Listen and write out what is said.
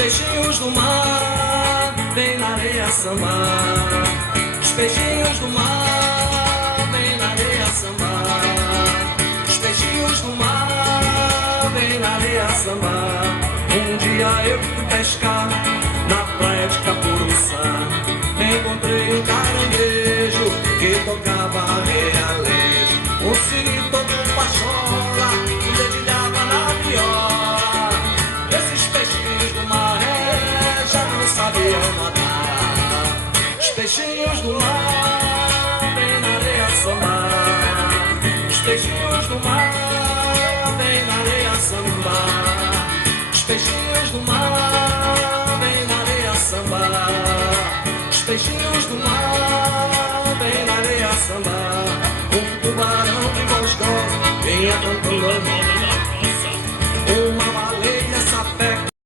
peixinhos do mar vêm na areia sambar. Os peixinhos do mar vêm na areia sambar. Os peixinhos do mar vêm na areia sambar. Um dia eu fui pescar na praia de Capuruçá. Encontrei um caranguejo que tocava realejo. Um siri tocou pachola e dedilhava na viola. Esses peixinhos do mar já não sabiam nadar. Os peixinhos do mar vêm na areia sambar. Os peixinhos do mar vêm na areia sambar. Os peixinhos do mar vêm na areia sambar. Os peixinhos do mar vêm na areia sambar. Um tubarão de Moscou vinha cantando